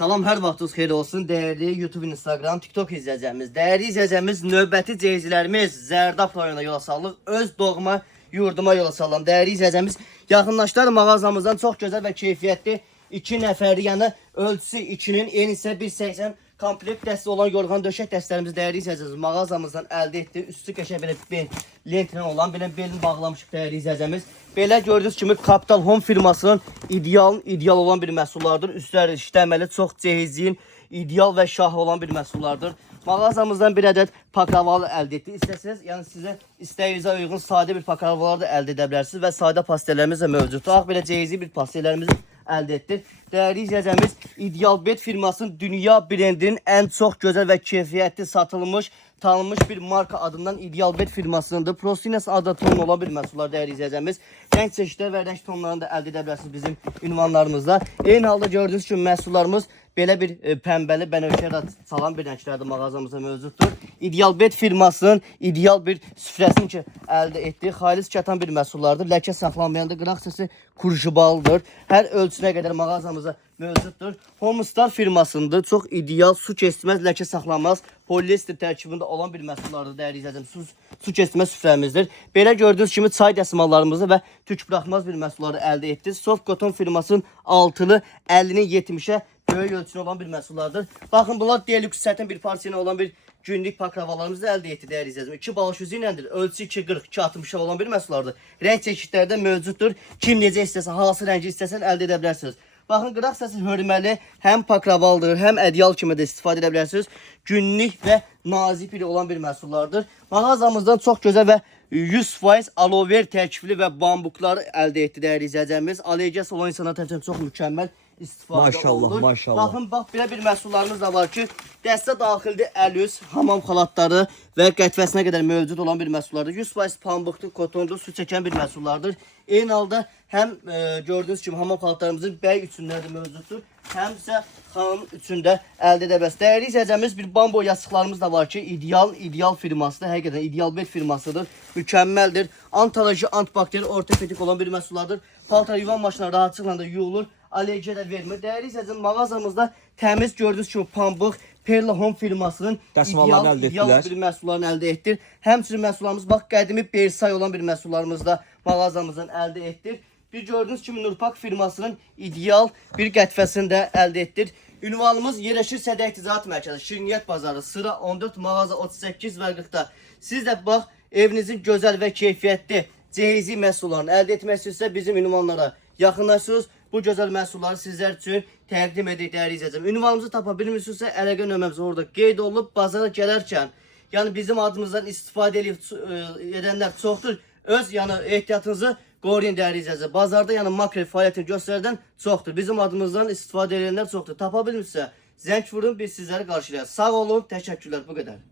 Salam, hər vaxtınız xeyir olsun. Dəyərli YouTube, Instagram, TikTok izləyəcəyimiz, dəyərli izləyəcəyimiz növbəti ceyizlərimiz Zərdab rayonuna yola salıq. Öz doğma yurduma yola salam. Dəyərli izləyəcəyimiz yaxınlaşlar mağazamızdan çox gözəl və keyfiyyətli 2 nəfərli, yəni ölçüsü 2-nin, eni isə 1.80 komplekt dəstə olan yorğan döşək dəstələrimiz dəyərli izləyəcəyimiz mağazamızdan əldə etdi. Üstü qəşəng belə lentlə olan, belə belini bağlamışıq dəyərli izləyəcəyimiz. Belə gördüyünüz kimi Capital Home firmasının ideal olan bir məhsullardır. Üstləri işləməli, çox cehizin, ideal və şah olan bir məhsullardır. Mağazamızdan bir ədəd pakravalı əldə etdik. İstəsəniz, yəni sizə istəyinizə uyğun sadə bir pakravalar da əldə edə bilərsiniz və sadə pastellərimiz də mövcuddur. Ağ belə cehizi bir pastellərimizi əldə etdik. Dəyərli izləyəcəyimiz İdealbet firmasının dünya brendinin ən çox gözəl və keyfiyyətli satılmış, tanınmış bir marka adından İdealbet firmasınındır. Prostinas adı tonlu olan bir məhsullar dəyərli izləyəcəyimiz. Rəng çeşidləri və rəng tonlarını da əldə edə bilərsiniz bizim ünvanlarımızda. Eyni halda gördüyünüz kimi məhsullarımız belə bir pəmbəli, bənövşə salan bir rənglərdə mağazamızda mövcuddur. İdealbet firmasının ideal bir süfrəsini ki əldə etdik. Xalis çatan bir məhsullardır. Ləkə saxlanmayanda qıraq səsi kurjubalıdır. Hər ölçüsünə qədər mağazamıza mövcuddur. Homestar firmasındır. Çox ideal, su keçməz, ləkə saxlanmaz, polyester tərkibində olan bir məhsullardır dəyərli izləyicim. Su keçməz süfrəmizdir. Belə gördüyünüz kimi çay dəsmallarımızı və tük buraxmaz bir məhsulları əldə etdik. Soft Cotton firmasının 6'lı 50'nin 70'e böyük ölçülü olan bir məhsullardır. Baxın, bunlar deluxe sətin bir parçayla olan bir günlük pakravalarımızı əldə etdi dəyərli izləyicim. 2 balış üzü iləndir. Ölçü 2.40, 2.60 olan bir məhsullardır. Rəng çeşidləri də mövcuddur. Kim necə istəsə, hansı rəngi istəsən əldə edə bilərsiniz. Baxın, qıraq səsi hörməli, həm pakravalıdır, həm ədyal kimi də istifadə edə bilərsiniz. Günlük və nazik biri olan bir məhsullardır. Mağazamızdan çox gözəl və 100% aloe ver tərkibli və bambuklar əldə etdi dəyərli izləyicimiz. Allergiyası olan insana tərəfindən çox mükəmməl istifadə olunur. Maşallah. Baxın, bax, belə bir məhsullarımız da var ki, dəstə daxildə əl-üz, hamam xalatları və qətvəsinə qədər mövcud olan bir məhsullardır. 100% pambıqdır, kotondur, su çəkən bir məhsullardır. Eyni halda həm gördüyünüz kimi hamam xalatlarımızın bəy üçünlər də mövcuddur, həm isə xanım üçün də əldə edə bilərsiniz. Dəyərli izləyəcəyimiz bir bambo yastıqlarımız da var ki, ideal firmasıdır. Həqiqətən İdealbet firmasıdır. Mükəmməldir. Antoloji, antbakteri, ortopedik olan bir məhsullardır. Paltar yuvan maşınları rahatlıqla da yuyulur. Allergiya da vermir. Dəyərli izləyicim, mağazamızda təmiz gördüyünüz kimi pambıq Perla Home firmasının ideal bir məhsullarını əldə etdir. Həmçinin məhsullarımız bax qədimi Bersay olan bir məhsullarımız da mağazamızdan əldə etdir. Bir gördüyünüz kimi Nurpak firmasının ideal bir qətvəsini də əldə etdir. Ünvanımız yerləşir Sədək Ticarət Mərkəzi, Şirniyyət Bazarı, sıra 14, mağaza 38 və 40'da. Siz də bax, evinizin gözəl və keyfiyyətli cehizi məhsullarını əldə etmək istəyirsə bizim ünvanlara yaxınlaşırsınız. Bu gözəl məhsulları sizlər üçün təqdim edirik dəyərli izləyicim. Ünvanımızı tapa bilmirsinizsə əlaqə nömrəmiz orada qeyd olunub. Bazara gələrkən, yəni bizim adımızdan istifadə edənlər çoxdur. Öz ehtiyatınızı qoruyun dəyərli izləyicim. Bazarda makrel fəaliyyətini göstərdən çoxdur. Bizim adımızdan istifadə edənlər çoxdur. Tapa bilmirsinizsə zəng vurun, biz sizləri qarşılayarıq. Sağ olun, təşəkkürlər, bu qədər.